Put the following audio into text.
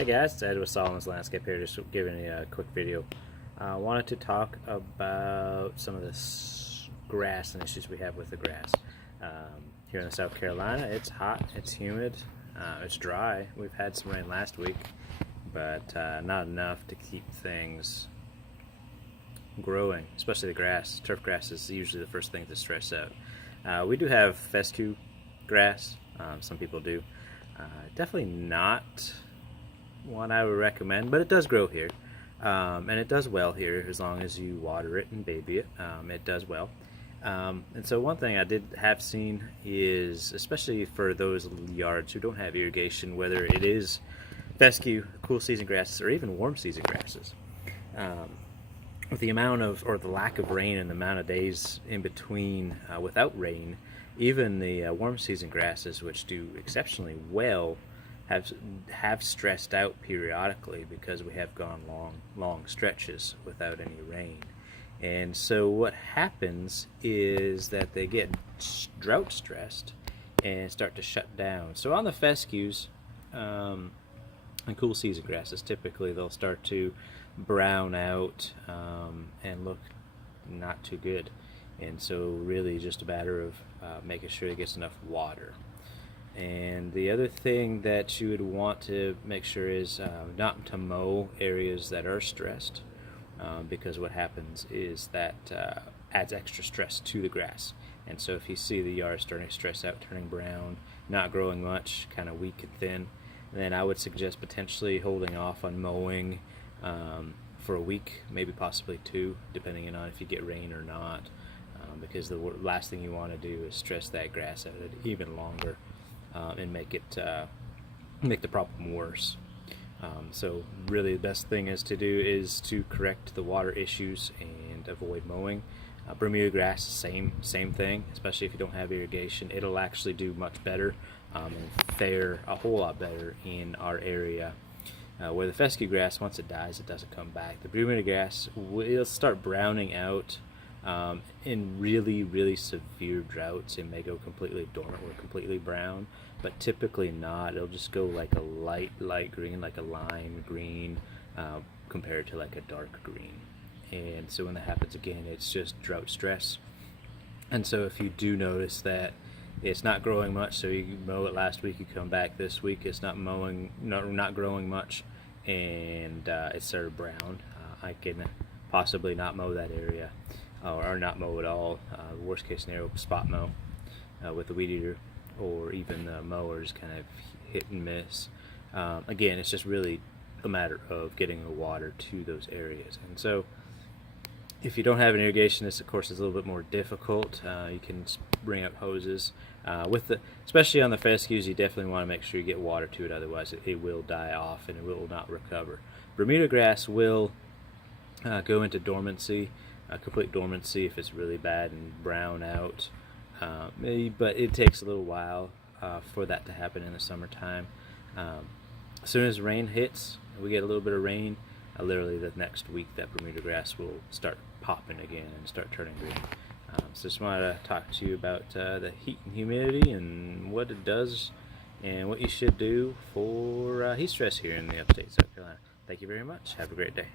Hey guys, it's Ed with Solomon's Landscape here, just giving you a quick video. I wanted to talk about some of this grass and issues we have with the grass. Here in South Carolina, it's hot, it's humid, it's dry. We've had some rain last week, but not enough to keep things growing, especially the grass. Turf grass is usually the first thing to stress out. We do have fescue grass, some people do. Definitely not one I would recommend, but it does grow here, and it does well here as long as you water it and baby it. It does well, and so one thing I did have seen is, especially for those yards who don't have irrigation, whether it is fescue, cool season grasses, or even warm season grasses, with the amount of, or the lack of rain and the amount of days in between without rain, even the warm season grasses, which do exceptionally well, have stressed out periodically because we have gone long stretches without any rain. And so what happens is that they get drought stressed and start to shut down. So on the fescues and cool season grasses, typically they'll start to brown out and look not too good. And so really just a matter of making sure it gets enough water. And the other thing that you would want to make sure is not to mow areas that are stressed, because what happens is that adds extra stress to the grass. And so if you see the yard starting to stress out, turning brown, not growing much, kind of weak and thin, then I would suggest potentially holding off on mowing for a week, maybe possibly two, depending on if you get rain or not, because the last thing you want to do is stress that grass out even longer. And make the problem worse. So really the best thing is to correct the water issues and avoid mowing. Bermuda grass, same thing, especially if you don't have irrigation. It'll actually do much better and fare a whole lot better in our area. Where the fescue grass, once it dies, it doesn't come back. The Bermuda grass will start browning out in really severe droughts. It may go completely dormant or completely brown, but typically not. It'll just go like a light green, like a lime green, compared to like a dark green. And so when that happens again, it's just drought stress. And so if you do notice that it's not growing much, so you mow it last week, you come back this week, it's not growing much, and it started brown, I can possibly not mow that area, or not mow at all. Worst case scenario, spot mow with the weed eater, or even the mowers, kind of hit and miss. Again, it's just really a matter of getting the water to those areas. And so if you don't have an irrigation, this of course is a little bit more difficult. You can bring up hoses. Especially on the fescues, you definitely want to make sure you get water to it, otherwise it will die off and it will not recover. Bermuda grass will go into dormancy, complete dormancy, if it's really bad and brown out. But it takes a little while for that to happen in the summertime. As soon as rain hits, we get a little bit of rain, literally the next week that Bermuda grass will start popping again and start turning green. So just wanted to talk to you about the heat and humidity and what it does and what you should do for heat stress here in the upstate South Carolina. Thank you very much. Have a great day.